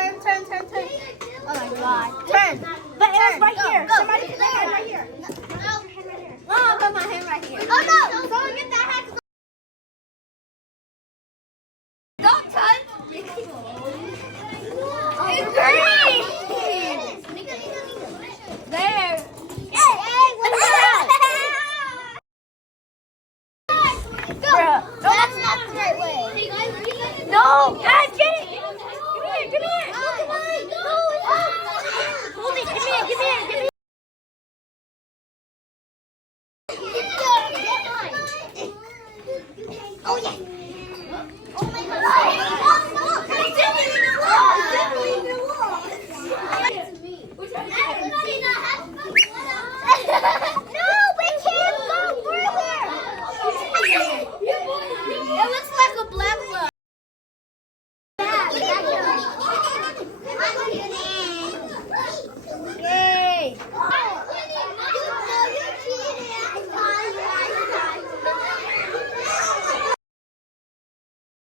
Turn. Oh my god. Turn. But it was right here. Somebody put their hand right here. Oh, I put my hand right here. Oh no! Someone get that hat